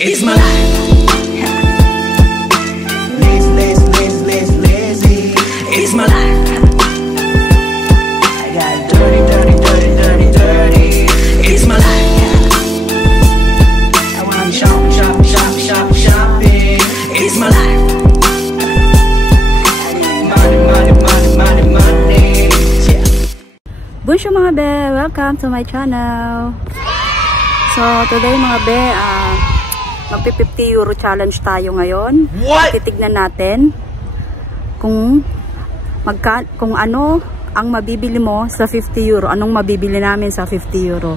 It's my life. Lazy. It's my life. I got dirty. It's my life. I wanna shopping. It's my life. Money. Yeah. Bonjour mga be, welcome to my channel. So today mga be, magpi 50 euro challenge tayo ngayon. Titignan natin kung ano ang mabibili mo sa 50 euro. Anong mabibili namin sa 50 euro.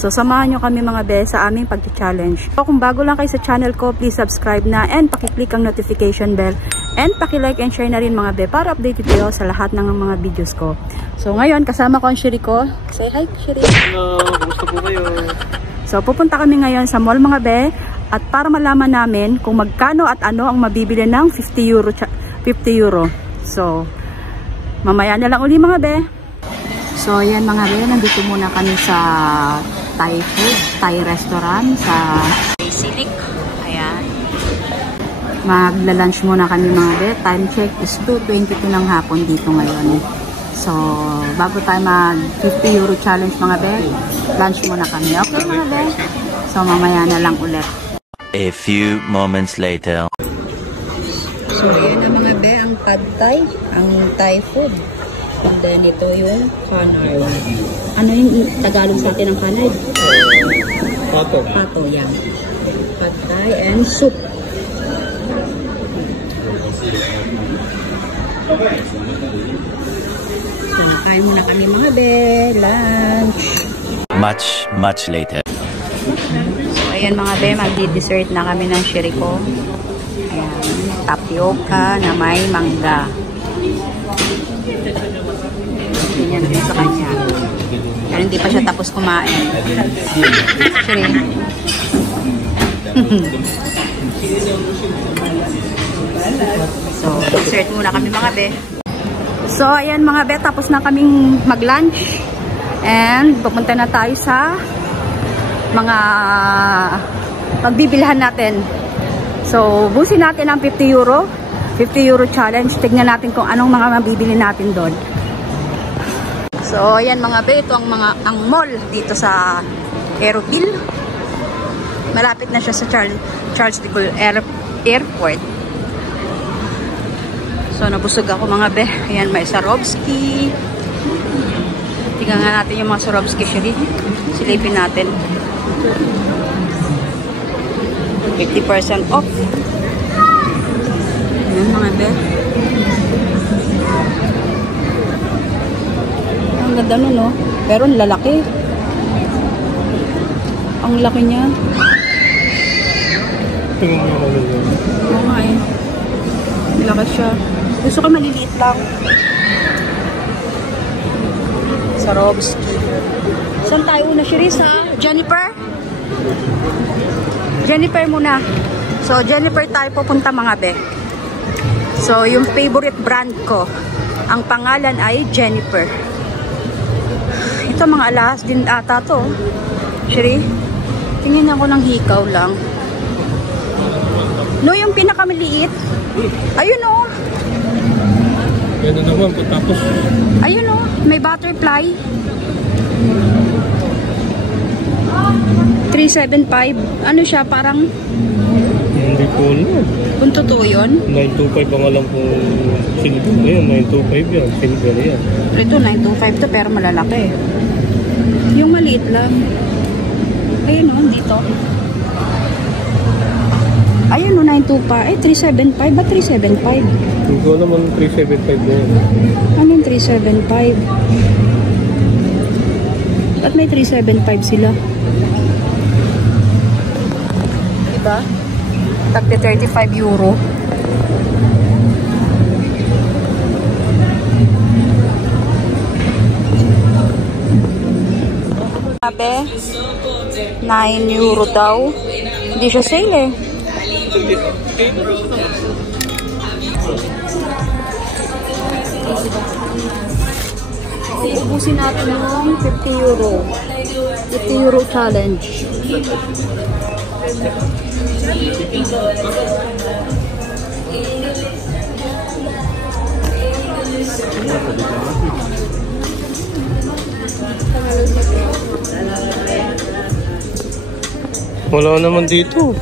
So samahan nyo kami mga be sa aming pag-challenge. So, kung bago lang kayo sa channel ko, please subscribe na and pakiclick ang notification bell. And paki-like and share na rin mga be para updated kayo sa lahat ng mga videos ko. So ngayon kasama ko ang Shiri ko. Say hi Shiri. Hello, kumusta po kayo? So pupunta kami ngayon sa mall mga be. At para malaman namin kung magkano at ano ang mabibili ng 50 euro. So mamaya na lang uli mga be. So yan mga be, nandito muna kami sa Thai food, Thai restaurant sa Silik. Ayan. Magla-lunch muna kami mga be. Time check is 2:22 ng hapon dito ngayon. So bago tayo mag 50 euro challenge mga be, lunch muna kami. Okay mga be? So mamaya na lang ulit. A few moments later. So ayan na mga be, ang pad thai, ang Thai food. And then ito yung canard. Ano yung Tagalog sa atin ng canard? Pato. Pato, yan. Pad thai and soup. So kain muna kami mga be, lunch. Much later. So ayan mga be, magdi-dessert na kami ng Shiri ko. Ayan, tapioca na may mangga. Ganyan din sa kanya. Pero hindi pa siya tapos kumain. Shiri. So, dessert muna kami mga be. So, ayan mga be, tapos na kaming mag-lunch. And, pupunta na tayo sa mga pagbibilhan natin. So, busin natin ang 50 euro. 50 euro challenge. Tignan natin kung anong mga mabibili natin doon. So, ayan mga be, ito ang mall dito sa Aeroville. Malapit na siya sa Charles de Gaulle Airport. So, nabusog ako mga be. Ayan, may Swarovski. Tingnan nga natin yung mga Swarovski Shiri. Silipin natin. 50% off. Ayan mga be. Ang ganda nun, no? Pero ang lalaki. Ang laki niya. Tingnan mo yung namin yun. Oo nga eh. Laki siya. Gusto ko maliliit lang. Swarovski. Saan tayo una, Shiri? Sa Jennifer? Jennifer muna. So, Jennifer tayo pupunta mga be. So, yung favorite brand ko. Ang pangalan ay Jennifer. Ito mga alahas din ata to. Shiri, tingin ako ng hikaw lang. No, yung pinakamaliit. Ayun o. Yan na naman, tapos Ayun o, may butterfly. 375. Ano siya, parang hindi ko alam. kung totoo yun. 925 ang alam kong silver. Ayan, 925 yan. Silver yan. Ito, 925 to, pero malalaki. Yung maliit lang. Ayun naman dito. Ayun o, 925. Eh, 375. Ba't 375? Hindi ko alam ang 375 na yan. Ano yung 375? Ba't may 375 sila? Diba? Tagpi 35 euro. Sabi, 9 euro daw. Hindi siya sale eh. Ubusin natin yung 50 euro. 50 euro challenge. Wala naman dito.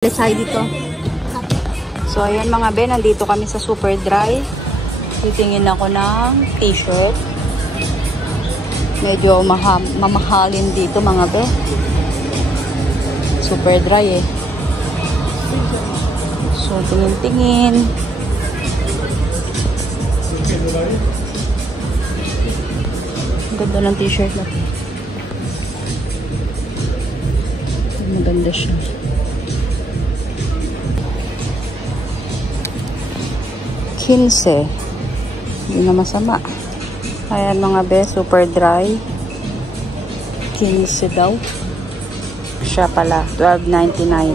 Let's hide dito. So, ayan mga be, nandito kami sa Superdry. Titingin ako ng t-shirt. Medyo mamahalin dito mga be. Superdry eh. So, tingin-tingin. Ganda ng t-shirt na. Maganda siya. Hindi na masama. Ayan mga be, Superdry. 15 daw. Siya pala, $12.99.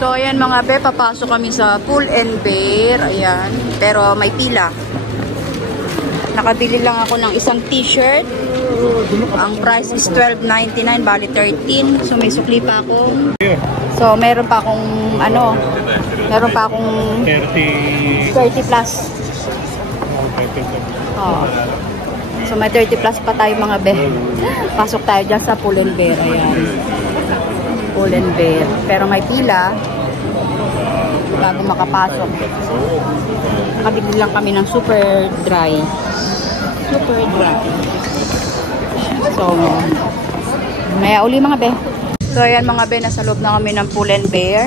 So ayan mga be, papasok kami sa Pull & Bear. Ayan, pero may pila. Nakabili lang ako ng isang t-shirt. Ang price is $12.99, bali 13. So may sukli pa ako. So meron pa akong meron pa akong 30 plus. Oh. So may 30 plus pa tayo mga be. Pasok tayo dyan sa Pull & Bear. Ayan. Pull & Bear. Pero may pila bago makapasok. Nakabili lang kami ng Superdry. Superdry. So, maya uli mga be. So, ayan mga be, nasa loob na kami ng Pull & Bear.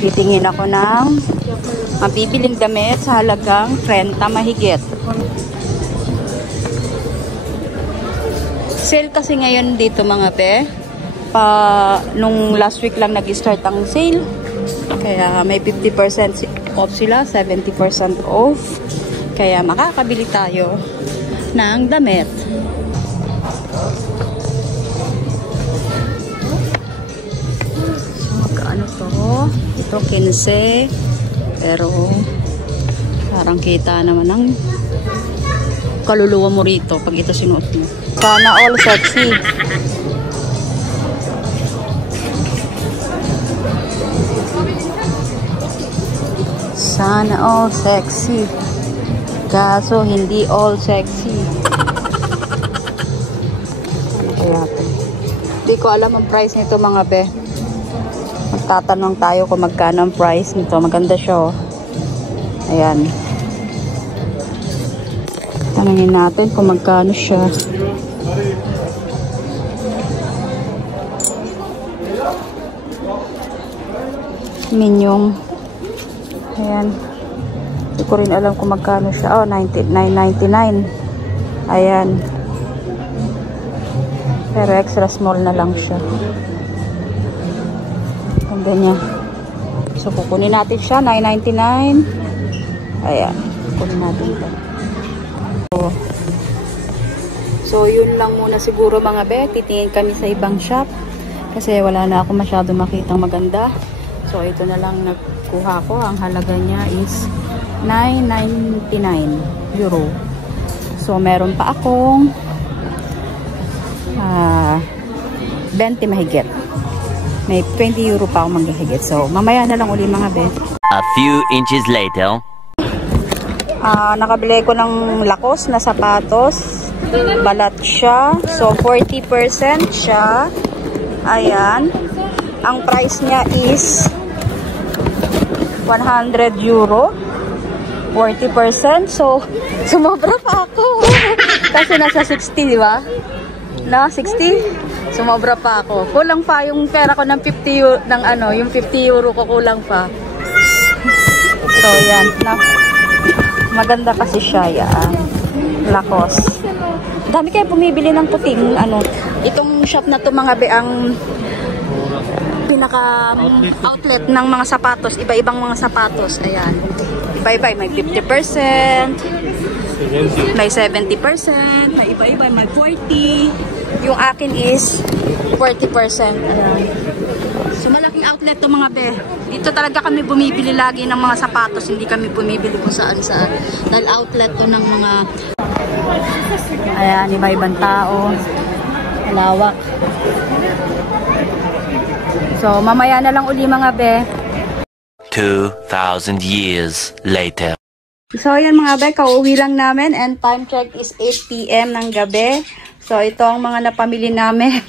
Titingin ako ng mabibiling damit sa halagang 30 mahigit. Sale kasi ngayon dito mga be. Nung last week lang nag-start ang sale. Kaya may 50% off sila, 70% off. Kaya makakabili tayo ng damit. Magkano to? Ito 15. Pero parang kita naman ng kaluluwa mo rito pag ito sinuot mo. Sana all sexy. Sana all sexy. Kaso hindi all sexy. Ano kaya ito? Hindi ko alam ang price nito mga be. Magtatanong tayo kung magkano ang price nito. Maganda siya oh. Ayan. Tanungin natin kung magkano siya. Minyong. Ayan. Hindi ko rin alam kung magkano siya. Oh, $9.99. Ayan. Pero extra small na lang siya. Ganda niya. So, kukunin natin siya. $9.99. Ayan. Kukunin natin ito. So, yun lang muna siguro mga be. Titingin kami sa ibang shop. Kasi wala na ako masyado makitang maganda. So, ito na lang nagkuha ko. Ang halaga niya is €9.99. So, meron pa akong 20 mahigit. May 20 euro pa akong manghihigit. So, mamaya na lang uli mga be. A few inches later. Nakabili ko ng lakos na sapatos. Balat siya. So, 40% siya. Ayan. Ang price niya is 100 euro. 40%. So, sumobra pa ako. Kasi nasa 60, di ba? No, 60? Sumobra pa ako. Kulang pa yung pera ko ng 50 euro, ng ano, yung 50 euro ko kulang pa. So, yan. Maganda kasi siya, yan. Lakos. Dami kayo bumibili ng puting, ano, itong shop na to mga be, ang pinaka outlet ng mga sapatos, iba-ibang mga sapatos. Ayan. Iba-iba, may 50%, may 70%, may iba-iba, may 40%. Yung akin is 40%. Ayan. So, malaking outlet to mga be. Dito talaga kami bumibili lagi ng mga sapatos. Hindi kami bumibili kung saan-saan. Dahil outlet to ng mga... Ayan, iba-ibang tao. Malawak. So, mamaya na lang uli mga be. 2,000 years later. So, ayan mga be, kauwi lang namin. And time check is 8 PM ng gabi. So, ito ang mga napamili namin.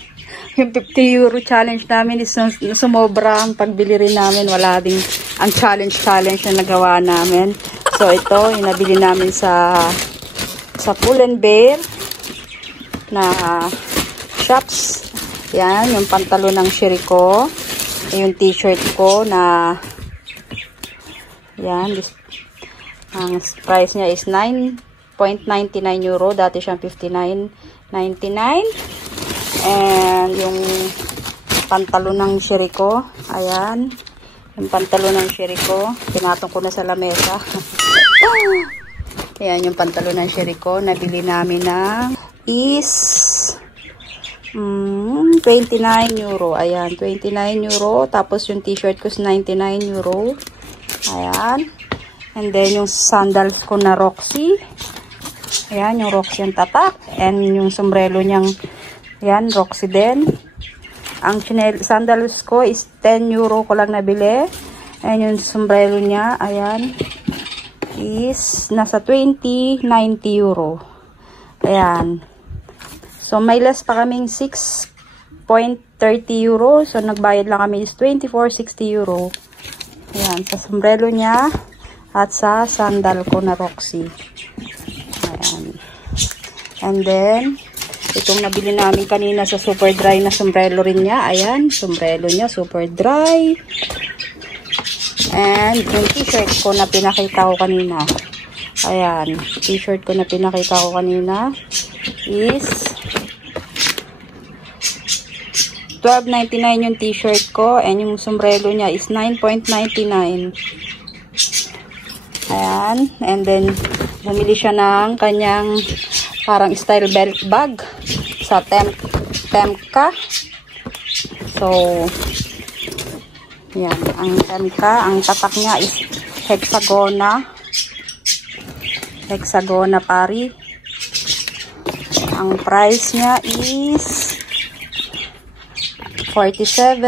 Yung 50 euro challenge namin is sumobra ang pagbili rin namin. Wala ding ang challenge na nagawa namin. So, ito, yung nabili namin sa Pull&Bear na shops. Yan, yung pantalo ng Sherry ko. Yung t-shirt ko na yan, ang price niya is 9.99 euro. Dati siyang 59.99. And yung pantalo ng Sherry ko, ayan, yung pantalo ng Sherry ko, pinatong ko na sa lamesa. Ayan yung pantalo ng Sherry ko, nabili namin na is 29 euro. Ayan, 29 euro. Tapos yung t-shirt ko is 99 euro. Ayan. And then yung sandals ko na Roxy. Ayan, yung Roxy yung tatak. And yung sombrero niyang, ayan, Roxy din. Ang sandals ko is 10 euro ko lang nabili. And yung sombrero niya, ayan, is nasa 90 euro. Ayan. So, may less pa kaming 6.30 euro. So, nagbayad lang kami is 24.60 euro. Ayan, sa sombrero niya at sa sandal ko na Roxy. Ayan. And then, itong nabili namin kanina sa super dry na sombrero rin niya. Ayan, sombrero niya, super dry. And yung t-shirt ko na pinakita ko kanina. Ayan, t-shirt ko na pinakita ko kanina is 12.99 yung t-shirt ko. And yung sombrero niya is 9.99. Ayan, and then bumili siya ng kanyang parang style belt bag sa Temka. So, yan, ang Temka, ang tatak niya is Hexagona pari. Ang price niya is 47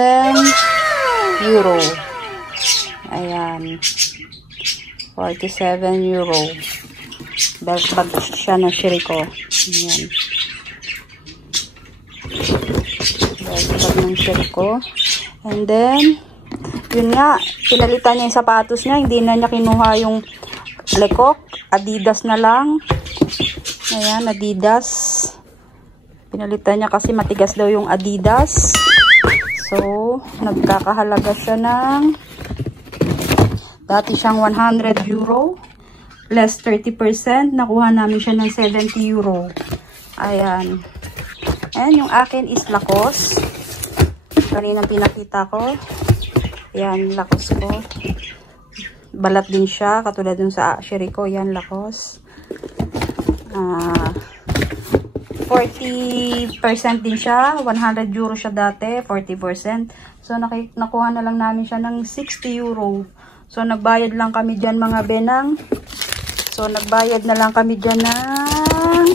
euro. Ayan, 47 euro. Belt bag siya na Sherry ko. Ayan. Belt bag ng Sherry ko. And then, yun nga, pinalitan niya yung sapatos niya. Hindi na niya kinuha yung Lecoq. Adidas na lang. Ayan, Adidas. Pinalitan niya kasi matigas daw yung Adidas. So, nagkakahalaga siya ng dati siyang 100 euro. Less 30%. Nakuha namin siya ng 70 euro. Ayan. And yung akin is Lacoste. Kaninang pinakita ko. Ayan, Lacoste ko. Balat din siya. Katulad dun sa Sherry ko. Ayan, Lacoste. 40% din siya. 100 euro siya dati. 40%. So, nakuha na lang namin siya ng 60 euro. So, nagbayad lang kami dyan mga benang. So, nagbayad na lang kami dyan ng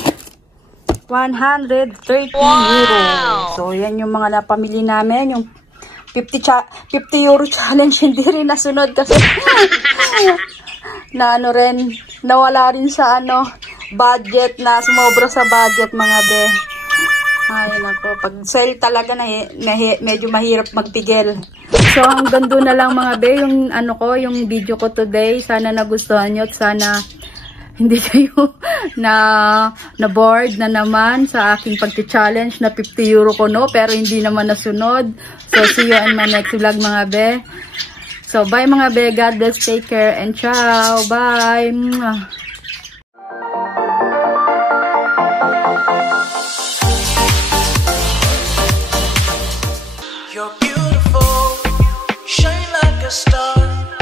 130 euro. So, yan yung mga napamili namin. Yung 50 euro challenge, hindi rin nasunod kasi na ano rin, nawala rin sa ano, budget, na sumobra sa budget mga be. Ay nako, pag sale talaga na medyo mahirap magpigil. So hanggang doon na lang mga be yung ano ko, yung video ko today. Sana nagustuhan nyo at sana hindi kayo na bored na naman sa aking pagti-challenge na 50 euro ko, no, pero hindi naman nasunod. So see you in my next vlog mga be. So bye mga be, God bless, take care and ciao, bye. You're beautiful, shine like a star.